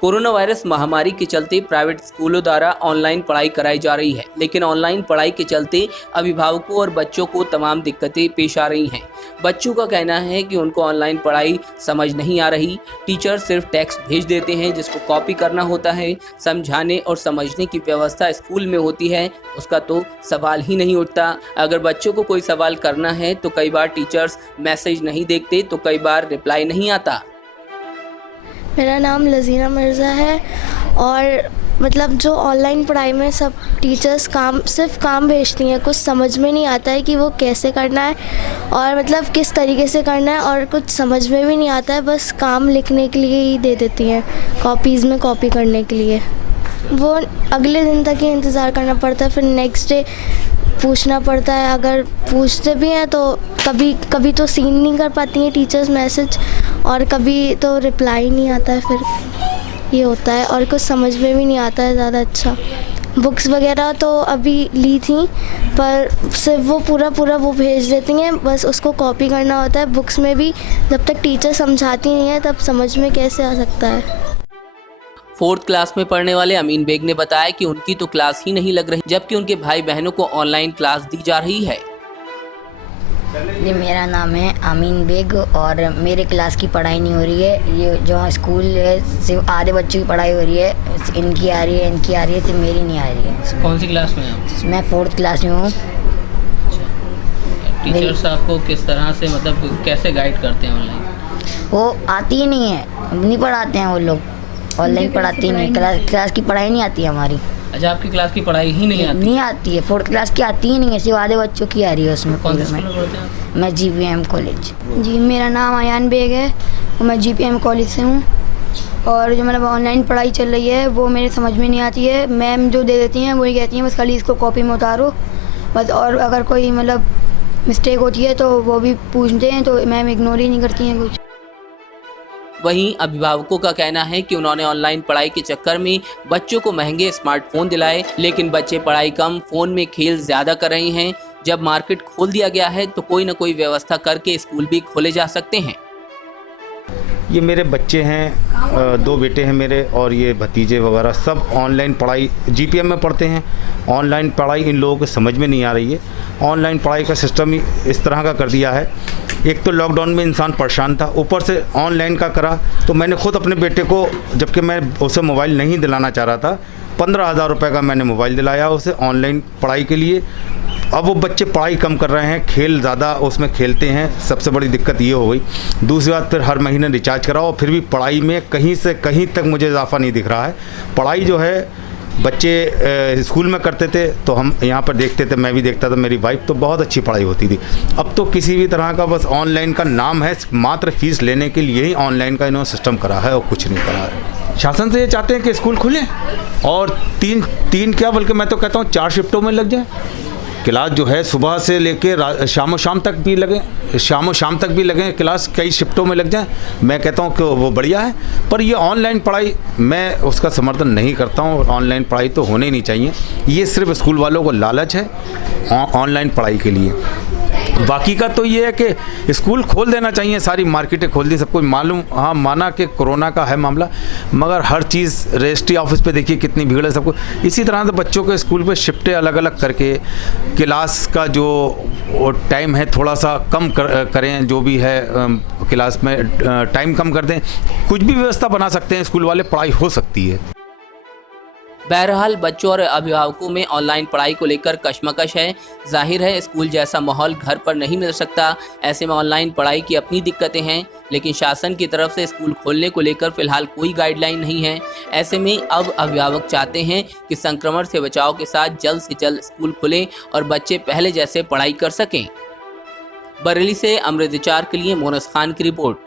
Corona virus महामारी के चलते प्राइवेट स्कूलों द्वारा ऑनलाइन पढ़ाई कराई जा रही है, लेकिन ऑनलाइन पढ़ाई के चलते अभिभावकों और बच्चों को तमाम दिक्कतें पेश आ रही हैं। बच्चों का कहना है कि उनको ऑनलाइन पढ़ाई समझ नहीं आ रही। टीचर सिर्फ टेक्स्ट भेज देते हैं जिसको कॉपी करना होता है। समझाने और समझने की व्यवस्था स्कूल में होती है, उसका तो सवाल ही नहीं उठता। अगर बच्चों को कोई सवाल करना है तो कई बार टीचर्स मैसेज नहीं देखते, तो कई बार रिप्लाई नहीं आता। मेरा नाम लजीना मिर्ज़ा है और मतलब जो ऑनलाइन पढ़ाई में सब टीचर्स सिर्फ काम भेजती हैं, कुछ समझ में नहीं आता है कि वो कैसे करना है और मतलब किस तरीके से करना है, और कुछ समझ में भी नहीं आता है, बस काम लिखने के लिए ही दे देती हैं, कॉपीज़ में कॉपी करने के लिए। वो अगले दिन तक ही इंतज़ार करना पड़ता है, फिर नेक्स्ट डे पूछना पड़ता है। अगर पूछते भी हैं तो कभी तो सीन नहीं कर पाती हैं टीचर्स मैसेज, और कभी तो रिप्लाई नहीं आता है, फिर ये होता है और कुछ समझ में भी नहीं आता है ज़्यादा अच्छा। बुक्स वगैरह तो अभी ली थी, पर सिर्फ वो पूरा वो भेज देती हैं, बस उसको कॉपी करना होता है। बुक्स में भी जब तक टीचर समझाती नहीं है तब समझ में कैसे आ सकता है। 4th क्लास में पढ़ने वाले अमीन बेग ने बताया कि उनकी तो क्लास ही नहीं लग रही, जबकि उनके भाई बहनों को ऑनलाइन क्लास दी जा रही है। जी, मेरा नाम है अमीन बेग और मेरे क्लास की पढ़ाई नहीं हो रही है। ये जो स्कूल है सिर्फ आधे बच्चों की पढ़ाई हो रही है, इनकी आ रही है, सिर्फ मेरी नहीं आ रही है। कौन सी क्लास में आप? मैं 4th क्लास में हूँ। टीचर्स आपको किस तरह से मतलब कैसे गाइड करते हैं ऑनलाइन? वो आती ही नहीं है, नहीं पढ़ाते हैं वो लोग, ऑनलाइन पढ़ाती नहीं, क्लास की पढ़ाई नहीं आती है हमारी। अच्छा, आपकी क्लास की पढ़ाई ही नहीं आती? नहीं आती है, 4th क्लास की आती ही नहीं है, सिर्फ आधे बच्चों की आ रही है उसमें। कौन से स्कूल में पढ़ते हैं आप? मैं GPM कॉलेज। जी, मेरा नाम अयान बेग है और मैं GPM कॉलेज से हूँ। और जो मतलब ऑनलाइन पढ़ाई चल रही है वो मेरे समझ में नहीं आती है। मैम जो दे देती हैं वही कहती हैं बस खाली इसको कॉपी में उतारो बस, और अगर कोई मतलब मिस्टेक होती है तो वो भी पूछते हैं तो मैम इग्नोर ही नहीं करती हैं कुछ। वहीं अभिभावकों का कहना है कि उन्होंने ऑनलाइन पढ़ाई के चक्कर में बच्चों को महंगे स्मार्टफोन दिलाए, लेकिन बच्चे पढ़ाई कम, फोन में खेल ज्यादा कर रहे हैं। जब मार्केट खोल दिया गया है तो कोई न कोई व्यवस्था करके स्कूल भी खोले जा सकते हैं। ये मेरे बच्चे हैं, 2 बेटे हैं मेरे, और ये भतीजे वगैरह सब ऑनलाइन पढ़ाई GPM में पढ़ते हैं। ऑनलाइन पढ़ाई इन लोगों को समझ में नहीं आ रही है। ऑनलाइन पढ़ाई का सिस्टम ही इस तरह का कर दिया है। एक तो लॉकडाउन में इंसान परेशान था, ऊपर से ऑनलाइन का करा, तो मैंने खुद अपने बेटे को, जबकि मैं उसे मोबाइल नहीं दिलाना चाह रहा था, 15,000 रुपये का मैंने मोबाइल दिलाया उसे ऑनलाइन पढ़ाई के लिए। अब वो बच्चे पढ़ाई कम कर रहे हैं, खेल ज़्यादा उसमें खेलते हैं, सबसे बड़ी दिक्कत ये हो गई। दूसरी बात, फिर हर महीने रिचार्ज कराओ, फिर भी पढ़ाई में कहीं से कहीं तक मुझे इजाफा नहीं दिख रहा है। पढ़ाई जो है बच्चे स्कूल में करते थे तो हम यहाँ पर देखते थे, मैं भी देखता था, मेरी वाइफ, तो बहुत अच्छी पढ़ाई होती थी। अब तो किसी भी तरह का बस ऑनलाइन का नाम है, मात्र फीस लेने के लिए ही ऑनलाइन का इन्होंने सिस्टम करा है और कुछ नहीं करा है। शासन से ये चाहते हैं कि स्कूल खुलें और तीन क्या, बल्कि मैं तो कहता हूँ 4 शिफ्टों में लग जाए। क्लास जो है सुबह से लेके शाम तक भी लगे, शाम तक भी लगे क्लास, कई शिफ्टों में लग जाए। मैं कहता हूँ कि वो बढ़िया है, पर ये ऑनलाइन पढ़ाई मैं उसका समर्थन नहीं करता हूँ। ऑनलाइन पढ़ाई तो होनी नहीं चाहिए। ये सिर्फ स्कूल वालों को लालच है ऑनलाइन पढ़ाई के लिए। बाकी का तो ये है कि स्कूल खोल देना चाहिए, सारी मार्केटें खोल दी, सबको मालूम। हाँ, माना कि कोरोना का है मामला, मगर हर चीज़ रजिस्ट्री ऑफिस पे देखिए कितनी भीड़ है सबको। इसी तरह से बच्चों के स्कूल पे शिफ्टें अलग अलग करके क्लास का जो टाइम है थोड़ा सा कम करें, जो भी है क्लास में टाइम कम कर दें, कुछ भी व्यवस्था बना सकते हैं स्कूल वाले, पढ़ाई हो सकती है। बहरहाल बच्चों और अभिभावकों में ऑनलाइन पढ़ाई को लेकर कशमकश है। जाहिर है स्कूल जैसा माहौल घर पर नहीं मिल सकता, ऐसे में ऑनलाइन पढ़ाई की अपनी दिक्कतें हैं, लेकिन शासन की तरफ से स्कूल खोलने को लेकर फिलहाल कोई गाइडलाइन नहीं है। ऐसे में अब अभिभावक चाहते हैं कि संक्रमण से बचाव के साथ जल्द से जल्द स्कूल खुले और बच्चे पहले जैसे पढ़ाई कर सकें। बरेली से अमृत विचार के लिए मोनस खान की रिपोर्ट।